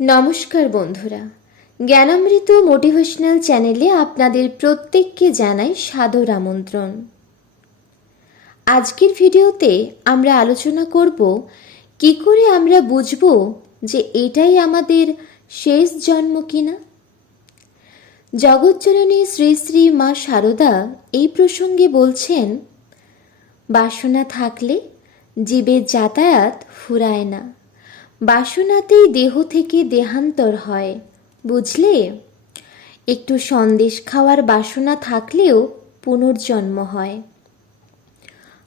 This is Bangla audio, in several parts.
নমস্কার বন্ধুরা, জ্ঞানামৃত মোটিভেশনাল চ্যানেলে আপনাদের প্রত্যেককে জানাই সাদর আমন্ত্রণ। আজকের ভিডিওতে আমরা আলোচনা করব কি করে আমরা বুঝব যে এটাই আমাদের শেষ জন্ম কিনা। জগৎজননী শ্রী শ্রী মা শারদা এই প্রসঙ্গে বলছেন, বাসনা থাকলে জীবের যাতায়াত ফুরায় না, বাসনাতেই দেহ থেকে দেহান্তর হয়, বুঝলে? একটু সন্দেশ খাওয়ার বাসনা থাকলেও পুনর্জন্ম হয়,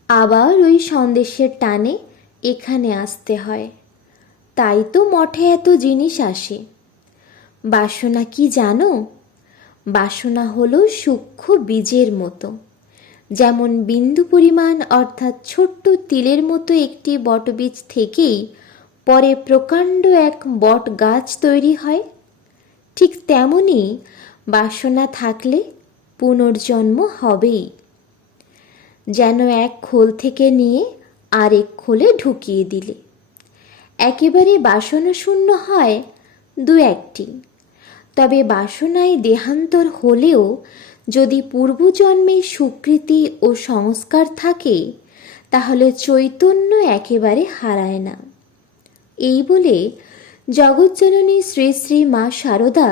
আবার ওই সন্দেশের টানে এখানে আসতে হয়। তাই তো মঠে এত জিনিস আসে। বাসনা কি জানো? বাসনা হলো সূক্ষ্ম বীজের মতো, যেমন বিন্দু পরিমাণ অর্থাৎ ছোট্ট তিলের মতো একটি বটবীজ থেকেই পরে প্রকাণ্ড এক বট গাছ তৈরি হয়, ঠিক তেমনি বাসনা থাকলে পুনর্জন্ম হবেই। যেন এক খোল থেকে নিয়ে আরেক খোলে ঢুকিয়ে দিলে একেবারে বাসনা শূন্য হয় দু একটি। তবে বাসনায় দেহান্তর হলেও যদি পূর্বজন্মের স্বীকৃতি ও সংস্কার থাকে তাহলে চৈতন্য একেবারে হারায় না। এই বলে জগৎজননী শ্রী শ্রী মা শারদা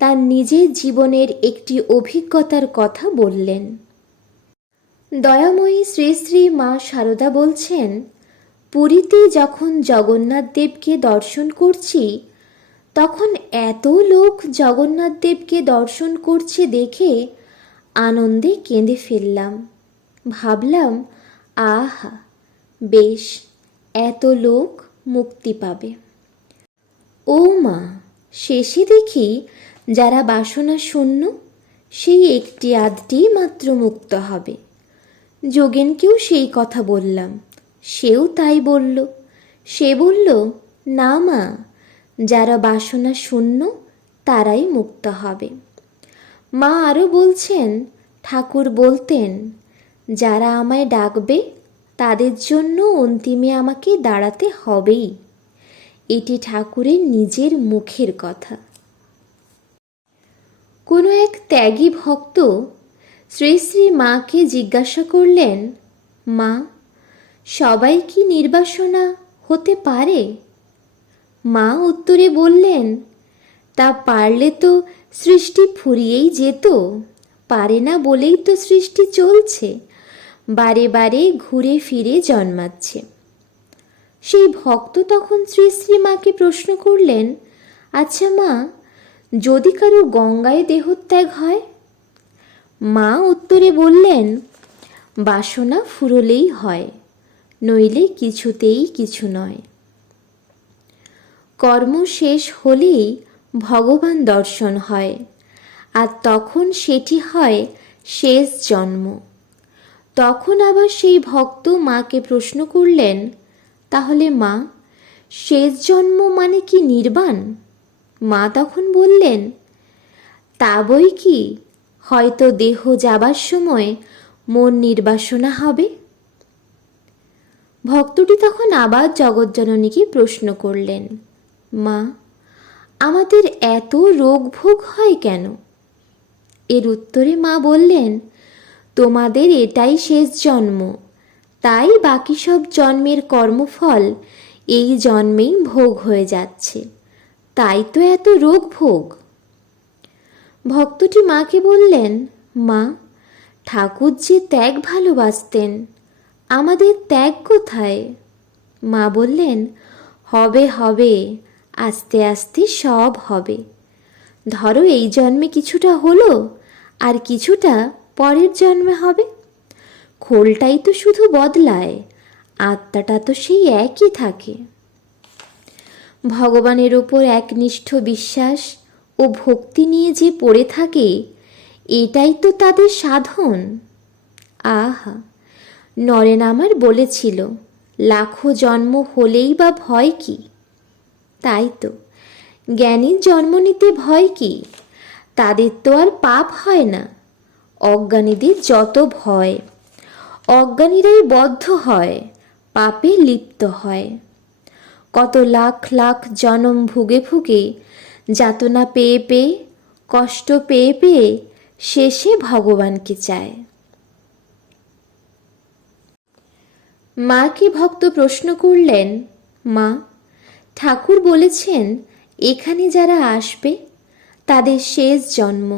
তার নিজের জীবনের একটি অভিজ্ঞতার কথা বললেন। দয়াময়ী শ্রী শ্রী মা শারদা বলছেন, পুরীতে যখন জগন্নাথ দেবকে দর্শন করছি তখন এত লোক জগন্নাথ দেবকে দর্শন করছে দেখে আনন্দে কেঁদে ফেললাম। ভাবলাম, আহা বেশ, এত লোক মুক্তি পাবে। ও মা, শেষে দেখি যারা বাসনা শূন্য সেই একটি আধটি মাত্র মুক্ত হবে। যোগেনকেও সেই কথা বললাম, সেও তাই বলল। সে বলল, না মা, যারা বাসনা শূন্য তারাই মুক্ত হবে। মা আরও বলছেন, ঠাকুর বলতেন, যারা আমায় ডাকবে তাদের জন্য অন্তিমে আমাকে দাঁড়াতে হবেই। এটি ঠাকুরের নিজের মুখের কথা। কোনো এক ত্যাগী ভক্ত শ্রী শ্রী মাকে জিজ্ঞাসা করলেন, মা, সবাই কি নির্বাসনা হতে পারে? মা উত্তরে বললেন, তা পারলে তো সৃষ্টি ফুরিয়েই যেত, পারে না বলেই তো সৃষ্টি চলছে, বারে বারে ঘুরে ফিরে জন্মাচ্ছে। সেই ভক্ত তখন শ্রী শ্রী মাকে প্রশ্ন করলেন, আচ্ছা মা, যদি কারো গঙ্গায় দেহত্যাগ হয়? মা উত্তরে বললেন, বাসনা ফুরলেই হয়, নইলে কিছুতেই কিছু নয়। কর্ম শেষ হলেই ভগবান দর্শন হয়, আর তখন সেটি হয় শেষ জন্ম। তখন আবার সেই ভক্ত মাকে প্রশ্ন করলেন, তাহলে মা, শেষ জন্ম মানে কি নির্বাণ? মা তখন বললেন, তা বই কি, হয়তো দেহ যাবার সময় মন নির্বাসনা হবে। ভক্তটি তখন আবার জগৎজননীকে প্রশ্ন করলেন, মা, আমাদের এত রোগ ভোগ হয় কেন? এর উত্তরে মা বললেন, তোমাদের এটাই শেষ জন্ম, তাই বাকি সব জন্মের কর্মফল এই জন্মেই ভোগ হয়ে যাচ্ছে, তাই তো এত রোগ ভোগ। ভক্তটি মাকে বললেন, মা, ঠাকুর যে ত্যাগ ভালোবাসতেন, আমাদের ত্যাগ কোথায়? মা বললেন, হবে হবে, আস্তে আস্তে সব হবে। ধরো এই জন্মে কিছুটা হলো, আর কিছুটা পরের জন্মে হবে। খোলটাই তো শুধু বদলায়, আত্মাটা তো সেই একই থাকে। ভগবানের ওপর একনিষ্ঠ বিশ্বাস ও ভক্তি নিয়ে যে পড়ে থাকে, এটাই তো তাদের সাধন। আহা, নরেন আমার বলেছিল, লাখো জন্ম হলেই বা ভয় কি? তাই তো, জ্ঞানীর জন্ম নিতে ভয় কি? তাদের তো আর পাপ হয় না। অজ্ঞানীদের যত ভয়, অজ্ঞানীরাই বদ্ধ হয়, পাপে লিপ্ত হয়। কত লাখ লাখ জনম ভুগে ভুগে, যাতনা পেয়ে পেয়ে, কষ্ট পেয়ে পেয়ে শেষে ভগবানকে চায়। মাকে ভক্ত প্রশ্ন করলেন, মা, ঠাকুর বলেছেন এখানে যারা আসবে তাদের শেষ জন্ম।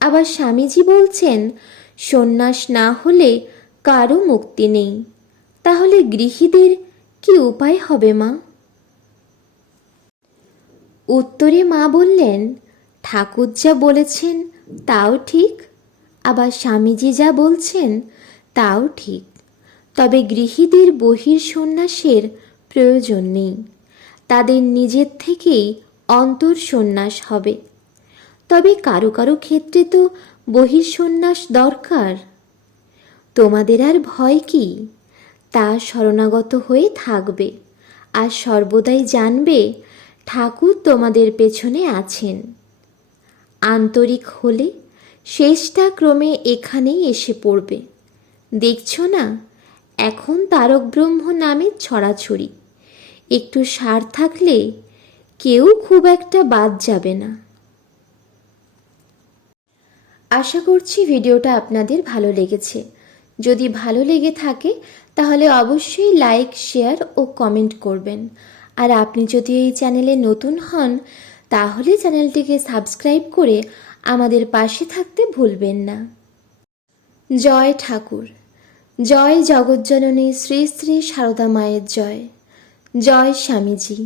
আবার স্বামীজি বলছেন সন্ন্যাস না হলে কারো মুক্তি নেই। তাহলে গৃহীদের কি উপায় হবে মা? উত্তরে মা বললেন, ঠাকুর যা বলেছেন তাও ঠিক, আবার স্বামীজি যা বলছেন তাও ঠিক। তবে গৃহীদের বহির সন্ন্যাসের প্রয়োজন নেই, তাদের নিজের থেকেই অন্তর সন্ন্যাস হবে। তবে কারো কারো ক্ষেত্রে তো বহির সন্ন্যাস দরকার। তোমাদের আর ভয় কি? তা শরণাগত হয়ে থাকবে, আর সর্বদাই জানবে ঠাকুর তোমাদের পেছনে আছেন। আন্তরিক হলে শেষটা ক্রমে এখানেই এসে পড়বে। দেখছ না এখন তারক ব্রহ্ম নামে ছড়াছড়ি। একটু সার থাকলে কেউ খুব একটা বাদ যাবে না। আশা করছি ভিডিওটা আপনাদের ভালো লেগেছে। যদি ভালো লেগে থাকে তাহলে অবশ্যই লাইক, শেয়ার ও কমেন্ট করবেন। আর আপনি যদি এই চ্যানেলে নতুন হন তাহলে চ্যানেলটিকে সাবস্ক্রাইব করে আমাদের পাশে থাকতে ভুলবেন না। জয় ঠাকুর, জয় জগজ্জননী শ্রী শ্রী সারদা মায়ের জয়, জয় স্বামীজি।